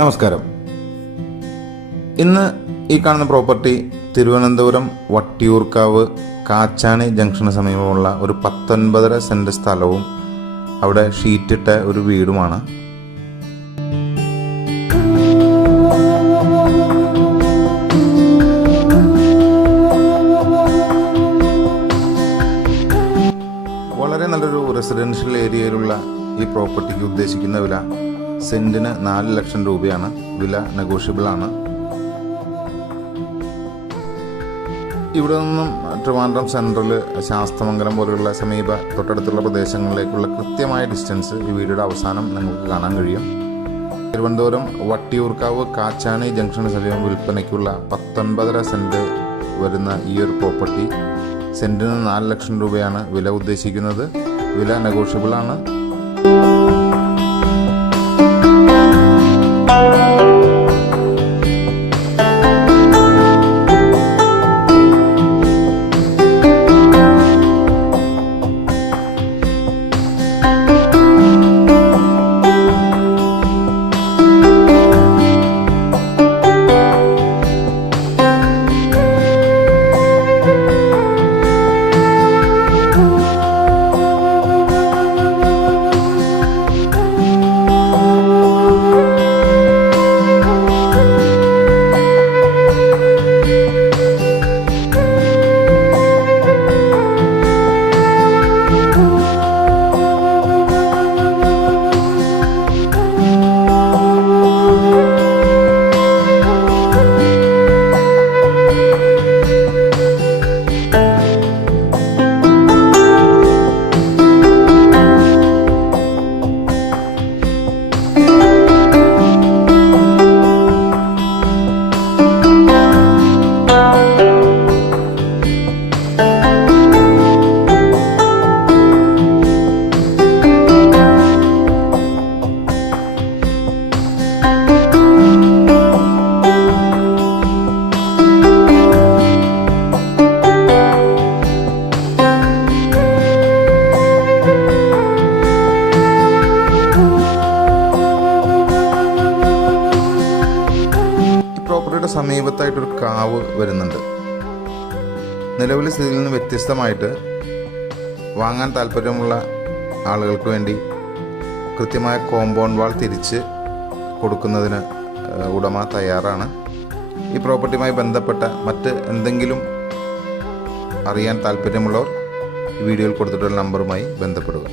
നമസ്കാരം. ഇന്ന് ഈ കാണുന്ന പ്രോപ്പർട്ടി തിരുവനന്തപുരം വട്ടിയൂർക്കാവ് കാച്ചാണി ജംഗ്ഷന് സമീപമുള്ള ഒരു 19.5 സെന്റ് സ്ഥലവും അവിടെ ഷീറ്റിട്ട ഒരു വീടുമാണ്. വളരെ നല്ലൊരു റെസിഡൻഷ്യൽ ഏരിയയിലുള്ള ഈ പ്രോപ്പർട്ടിക്ക് ഉദ്ദേശിക്കുന്ന വില സെന്റിന് 4 ലക്ഷം രൂപയാണ്. വില നെഗോഷ്യബിൾ ആണ്. ഇവിടെ നിന്നും ട്രിവാൻഡ്രം സെൻട്രൽ, ശാസ്തമംഗലം പോലെയുള്ള സമീപ തൊട്ടടുത്തുള്ള പ്രദേശങ്ങളിലേക്കുള്ള കൃത്യമായ ഡിസ്റ്റൻസ് ഈ വീഡിയോയുടെ അവസാനം നിങ്ങൾക്ക് കാണാൻ കഴിയും. തിരുവനന്തപുരം വട്ടിയൂർക്കാവ് കാച്ചാണി ജംഗ്ഷന് സമീപം വിൽപ്പനയ്ക്കുള്ള 19.5 സെന്റ് വരുന്ന ഈ ഒരു പ്രോപ്പർട്ടി സെന്റിന് 4 ലക്ഷം രൂപയാണ് വില ഉദ്ദേശിക്കുന്നത്. വില നെഗോഷ്യബിൾ ആണ്. പ്രോപ്പർട്ടിയുടെ സമീപത്തായിട്ടൊരു കാവ് വരുന്നുണ്ട്. നിലവിലെ സ്ഥിതിയിൽ നിന്ന് വ്യത്യസ്തമായിട്ട് വാങ്ങാൻ താല്പര്യമുള്ള ആളുകൾക്ക് വേണ്ടി കൃത്യമായ കോമ്പൗണ്ട് വാൾ തിരിച്ച് കൊടുക്കുന്നതിന് ഉടമ തയ്യാറാണ്. ഈ പ്രോപ്പർട്ടിയുമായി ബന്ധപ്പെട്ട മറ്റ് എന്തെങ്കിലും അറിയാൻ താല്പര്യമുള്ളവർ ഈ വീഡിയോയിൽ കൊടുത്തിട്ടുള്ള നമ്പറുമായി ബന്ധപ്പെടുക.